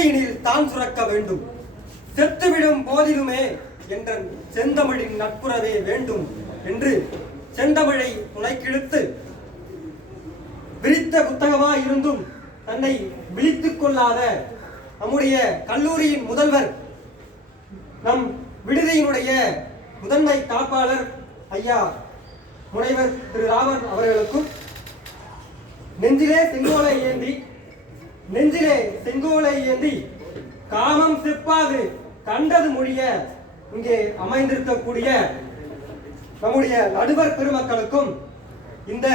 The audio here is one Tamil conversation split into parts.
சித்தையினில் தான் சுரக்க வேண்டும். செத்துவிடும் போதிலுமே என்ற செந்தமிழின் நட்புறவே வேண்டும் என்று செந்தமிழை துணைக்கிழுத்து விரித்த புத்தகமா இருந்தும் தன்னை விழித்துக் கொள்ளாத நம்முடைய கல்லூரியின் முதல்வர் நம் விடுதியினுடைய முதன்மை காப்பாளர் ஐயா முனைவர் திரு ராமன் அவர்களுக்கும் நெஞ்சிலே செங்கோலை ஏந்தி நெஞ்சிலே செங்கோலை ஏந்தி காமம் செப்பாது கண்டது மொழிய இங்கே அமைந்திருக்கக்கூடிய நம்முடைய நடுவர் பெருமக்களுக்கும் இந்த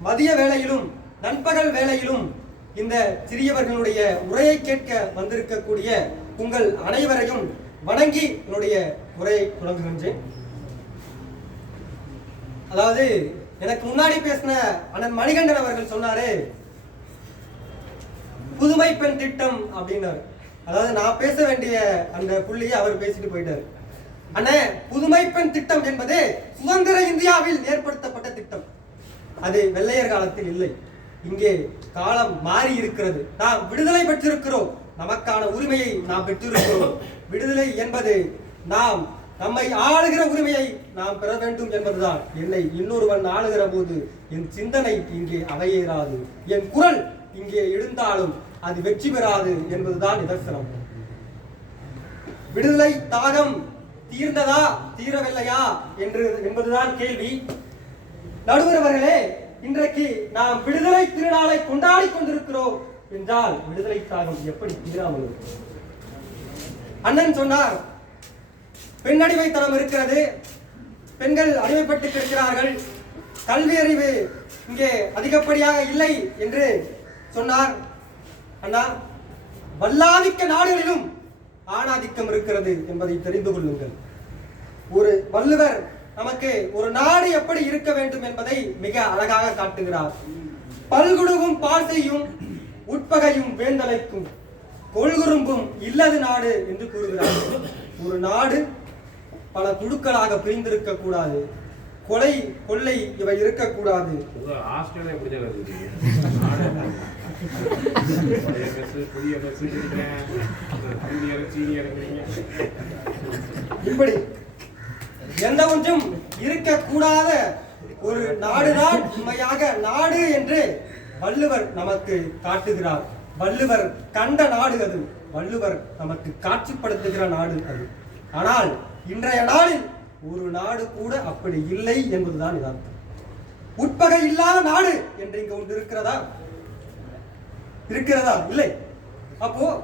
மதிய வேளையிலும் நண்பகல் வேளையிலும் இந்த சிறியவர்களுடைய உரையை கேட்க வந்திருக்கக்கூடிய உங்கள் அனைவரையும் வணங்கி என்னுடைய உரையை தொடங்குகின்றேன். அதாவது எனக்கு முன்னாடி பேசின அண்ணன் மணிகண்டன் அவர்கள் சொன்னாரு புதுமை பெண் திட்டம் அப்படின்னாரு. அதாவது நான் பேச வேண்டிய அந்த புள்ளியை அவர் பேசிட்டு போயிட்டாரு. அண்ணே புதுமை பெண் திட்டம் என்பது சுதந்திர இந்தியாவில் ஏற்படுத்தப்பட்ட திட்டம். அது வெள்ளையர் காலத்தில் இல்லை. இங்கே காலம் மாறி இருக்கிறது. நாம் விடுதலை பெற்றிருக்கிறோம். நமக்கான உரிமையை நாம் பெற்றிருக்கிறோம். விடுதலை என்பது நாம் நம்மை ஆளுகிற உரிமையை நாம் பெற வேண்டும் என்பதுதான். என்னை இன்னொருவன் ஆளுகிற போது என் சிந்தனை இங்கே அவையேறாது. என் குரல் இங்கே எழுந்தாலும் அது வெற்றி பெறாது என்பதுதான் நிதர்சனம். விடுதலை தாகம் தீர்ந்ததா தீரவில்லையா என்று என்பதுதான் கேள்வி. நடுவர் அவர்களே இன்றைக்கு நாம் விடுதலை திருநாளை கொண்டாடி கொண்டிருக்கிறோம் என்றால் விடுதலை தாகம் எப்படி தீராமல் அண்ணன் சொன்னார் பெண் அடிமைத்தனம் இருக்கிறது பெண்கள் அடிமைப்பட்டு இருக்கிறார்கள் கல்வி அறிவு இங்கே அதிகப்படியாக இல்லை என்று சொன்னார். அண்ணா வல்லாதிக்க நாடுகளிலும் ஆணாதிக்கம் இருக்கிறது என்பதை தெரிந்து கொள்ளுங்கள். ஒரு வள்ளுவர் நமக்கு ஒரு நாடு எப்படி இருக்க வேண்டும் என்பதை மிக அழகாக காட்டுகிறார். பல்குடுவும் பாசையும் உட்பகையும் வேந்தலைக்கும் கொள்குறும்பும் இல்லது நாடு என்று கூறுகிறார். ஒரு நாடு பல குழுக்களாக பிரிந்திருக்க கூடாது கொலை கொள்ளை இவை இருக்கக்கூடாது. இப்படி எந்த ஒன்றும் இருக்கக்கூடாத ஒரு நாடுதான் உண்மையாக நாடு என்று வள்ளுவர் நமக்கு காட்டுகிறார். வள்ளுவர் கண்ட நாடு அது. வள்ளுவர் நமக்கு காட்சிப்படுத்துகிற நாடு அது. ஆனால் இன்றைய நாளில் ஒரு நாடு கூட அப்படி இல்லை என்பதுதான் யதார்த்தம். உட்பகை இல்லாத நாடு என்று இங்க ஒன்று இருக்கிறதா? இருக்கிறதா? இல்லை. அப்போ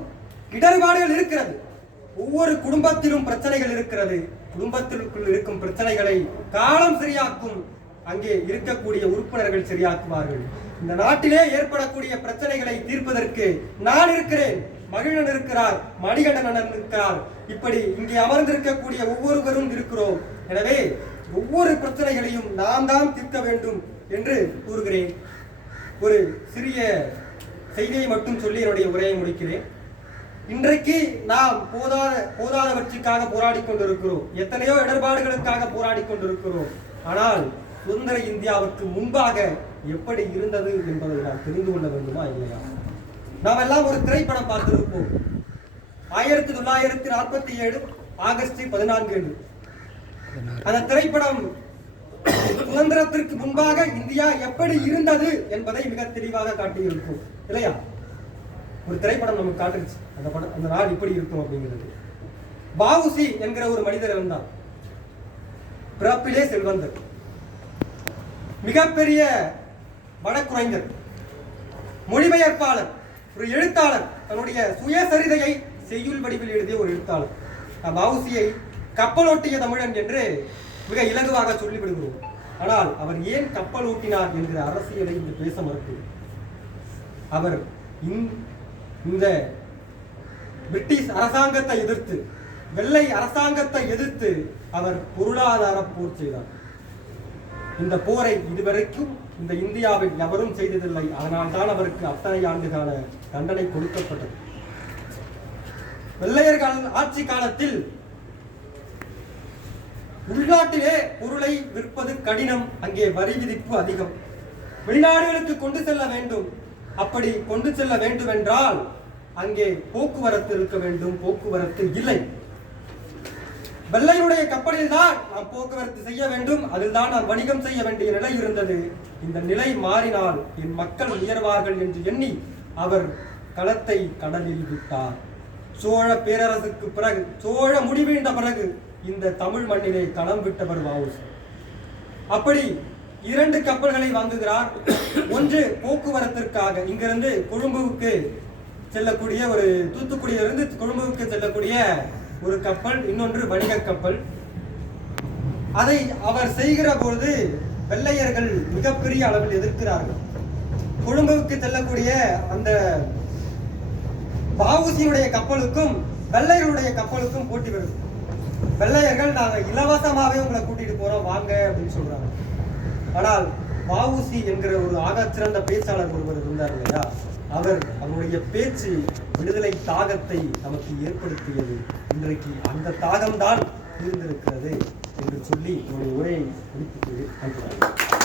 இடர்பாடுகள் இருக்கிறது. ஒவ்வொரு குடும்பத்திலும் பிரச்சனைகள் இருக்கிறது. குடும்பத்திற்குள் இருக்கும் பிரச்சனைகளை காலம் சரியாக்கும் அங்கே இருக்கக்கூடிய உறுப்பினர்கள் சரியாக்குவார்கள். இந்த நாட்டிலே ஏற்படக்கூடிய பிரச்சனைகளை தீர்ப்பதற்கு நான் இருக்கிறேன். மகிழன் இருக்கிறார் மணிகண்டனன் இருக்கிறார். இப்படி இங்கே அமர்ந்திருக்கக்கூடிய ஒவ்வொருவரும் இருக்கிறோம். எனவே ஒவ்வொரு பிரச்சனைகளையும் நாம் தான் தீர்க்க வேண்டும் என்று கூறுகிறேன். ஒரு சிறிய செய்தியை மட்டும் சொல்லி என்னுடைய உரையை முடிக்கிறேன். இன்றைக்கு நாம் போதாத போதாதவற்றுக்காக போராடி கொண்டிருக்கிறோம். எத்தனையோ இடர்பாடுகளுக்காக போராடி கொண்டிருக்கிறோம். ஆனால் சுதந்திர இந்தியாவுக்கு முன்பாக எப்படி இருந்தது என்பதை நாம் தெரிந்து கொள்ள வேண்டுமா இல்லையா? நாம் எல்லாம் ஒரு திரைப்படம் பார்த்திருப்போம். ஆயிரத்தி தொள்ளாயிரத்தி நாற்பத்தி ஏழு ஆகஸ்ட் பதினான்கு அந்த திரைப்படம் சுதந்திரத்திற்கு முன்பாக இந்தியா எப்படி இருந்தது என்பதை மிக தெளிவாக காட்டியிருக்கும். இல்லையா? ஒரு திரைப்படம் நமக்கு காட்டுச்சு. அந்த படம் அந்த நாடு இப்படி இருக்கும் அப்படிங்கிறது. பாவுசி என்கிற ஒரு மனிதர் இருந்தார். பிறப்பிலே செல்வந்தர். மிகப்பெரிய வழக்குரைஞர் மொழிபெயர்ப்பாளர். ஒரு எழுத்தாளர் தன்னுடைய சுயசரிதையை செய்யுள் வடிவில் எழுதிய ஒரு எழுத்தாளர். நாம் பாவுசியை கப்பலோட்டிய தமிழன் என்று மிக இலகுவாக சொல்லிவிடுகிறோம். ஆனால் அவர் ஏன் கப்பல் ஓட்டினார் என்கிற அரசியலை இங்கு பேச மறுக்கிறோம் அவர் இந்த பிரிட்டிஷ் அரசாங்கத்தை எதிர்த்து வெள்ளை அரசாங்கத்தை எதிர்த்து அவர் பொருளாதார போர் செய்தார். இந்த போரை இதுவரைக்கும் இந்த இந்தியாவில் எவரும் செய்ததில்லை. அதனால் தான் அவருக்கு அத்தனை ஆண்டுகால தண்டனை கொடுக்கப்பட்டது. வெள்ளையர்கள் ஆட்சி காலத்தில் உள்நாட்டிலே பொருளை விற்பது கடினம் அங்கே வரி விதிப்பு அதிகம். வெளிநாடுகளுக்கு கொண்டு செல்ல வேண்டும். அப்படி கொண்டு செல்ல வேண்டும் என்றால் அங்கே போக்குவரத்து இருக்க வேண்டும் போக்குவரத்து இல்லை. வெள்ளையனுடைய கப்பலில் தான் நாம் போக்குவரத்து செய்ய வேண்டும் அதில் தான் நாம் வணிகம் செய்ய வேண்டிய நிலை இருந்தது. இந்த நிலை மாறினால் என் மக்கள் உயர்வார்கள் என்று எண்ணி அவர் களத்தை கடலில் விட்டார். சோழ பேரரசுக்கு பிறகு சோழ முடிவீழ்ந்த பிறகு இந்த தமிழ் மண்ணிலே களம் விட்டவர் வாவுசி. அப்படி இரண்டு கப்பல்களை வாங்குகிறார். ஒன்று போக்குவரத்திற்காக இங்கிருந்து கொழும்புவுக்கு செல்லக்கூடிய ஒரு தூத்துக்குடியிலிருந்து கொழும்புவுக்கு செல்லக்கூடிய ஒரு கப்பல் இன்னொன்று வணிக கப்பல். அதை அவர் செய்கிற பொழுது வெள்ளையர்கள் மிகப்பெரிய அளவில் எதிர்க்கிறார்கள். கொழும்புக்கு செல்லக்கூடிய அந்த பாவுசியுடைய கப்பலுக்கும் வெள்ளையருடைய கப்பலுக்கும் போட்டி வருது வெள்ளையர்கள் நாங்க இலவசமாகவே உங்களை கூட்டிட்டு போறோம் வாங்க அப்படின்னு சொல்றாங்க. ஆனால் பாவுசி என்கிற ஒரு ஆகச்சிறந்த பேச்சாளர் ஒருவர் இருந்தார் இல்லையா? அவர் அவருடைய பேச்சு விடுதலை தாகத்தை நமக்கு ஏற்படுத்தியது. இன்றைக்கு அந்த தாகம்தான் இருந்திருக்கிறது என்று சொல்லி ஒரு உரையை முடித்துக் கொண்டு நன்றி.